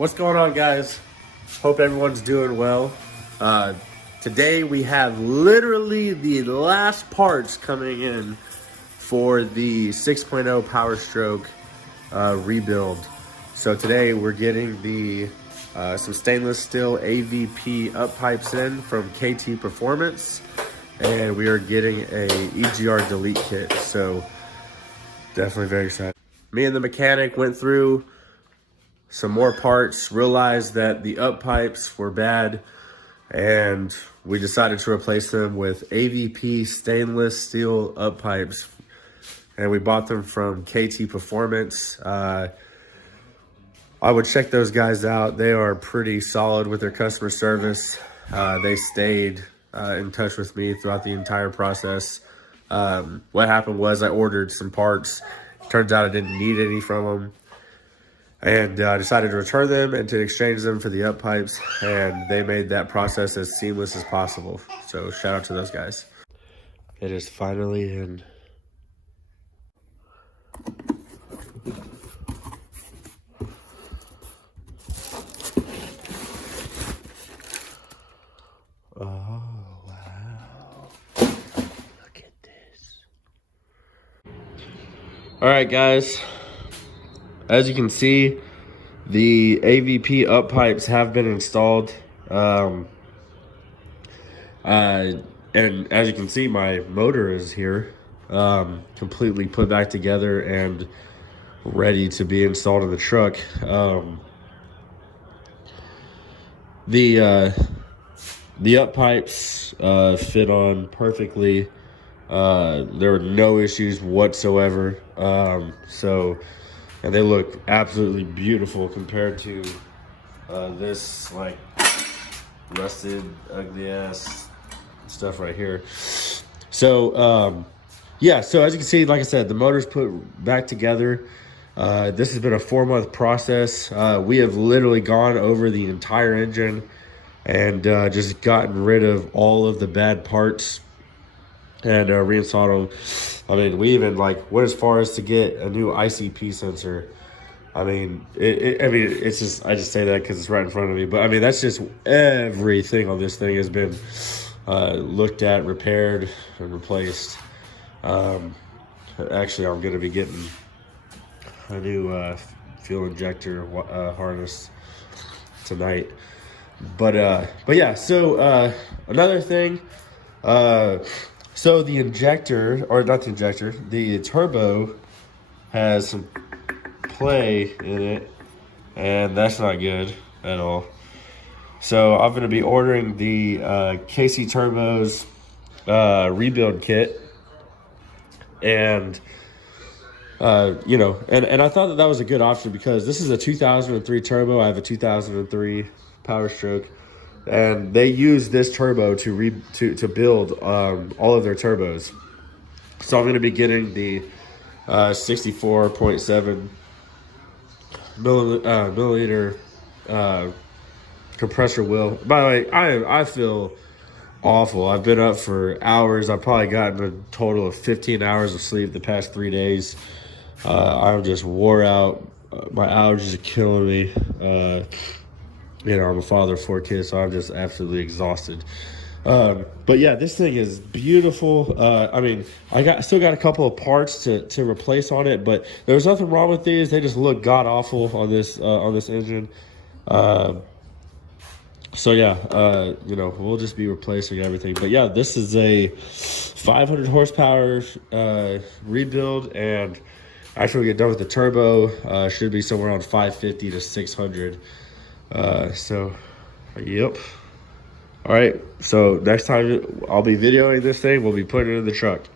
What's going on, guys? Hope everyone's doing well. Today we have literally the last parts coming in for the 6.0 powerstroke rebuild. So today we're getting the some stainless steel AVP up pipes in from KT Performance, and we are getting a EGR delete kit. So definitely very excited. Me and the mechanic went through some more parts, realized that the up pipes were bad, and we decided to replace them with AVP stainless steel up pipes, and we bought them from KT Performance. I would check those guys out. They are pretty solid with their customer service. They stayed in touch with me throughout the entire process. What happened was I ordered some parts. Turns out I didn't need any from them, and I decided to return them and to exchange them for the up pipes, and they made that process as seamless as possible. So shout out to those guys. It is finally in. Oh, wow. Look at this. All right, guys. As you can see, the AVP up pipes have been installed. And as you can see, my motor is here, completely put back together and ready to be installed in the truck. The up pipes fit on perfectly. There were no issues whatsoever. And they look absolutely beautiful compared to this like rusted, ugly ass stuff right here. So yeah, so as you can see, like I said, the motor's put back together. This has been a 4-month process. We have literally gone over the entire engine and just gotten rid of all of the bad parts and reinstalled them. I mean, we even went as far as to get a new ICP sensor. I mean, it's just, I just say that because it's right in front of me. But I mean, that's just everything on this thing has been looked at, repaired, and replaced. Actually, I'm going to be getting a new fuel injector harness tonight. But yeah, so another thing, so the injector, or not the injector, the turbo has some play in it, and that's not good at all. So I'm going to be ordering the KC Turbos rebuild kit, and you know, and I thought that was a good option because this is a 2003 turbo. I have a 2003 powerstroke, and they use this turbo to build all of their turbos. So I'm going to be getting the 64.7 milliliter compressor wheel. By the way, I feel awful. I've been up for hours. I've probably gotten a total of 15 hours of sleep the past 3 days. I'm just wore out. My allergies are killing me. You know, I'm a father of 4 kids, so I'm just absolutely exhausted. But yeah, this thing is beautiful. I mean, still got a couple of parts to replace on it, but there's nothing wrong with these. They just look god awful on this engine. So yeah, you know, we'll just be replacing everything. But yeah, this is a 500 horsepower rebuild, and after we get done with the turbo, should be somewhere around 550 to 600. So, yep. All right, so next time I'll be videoing this thing, we'll be putting it in the truck.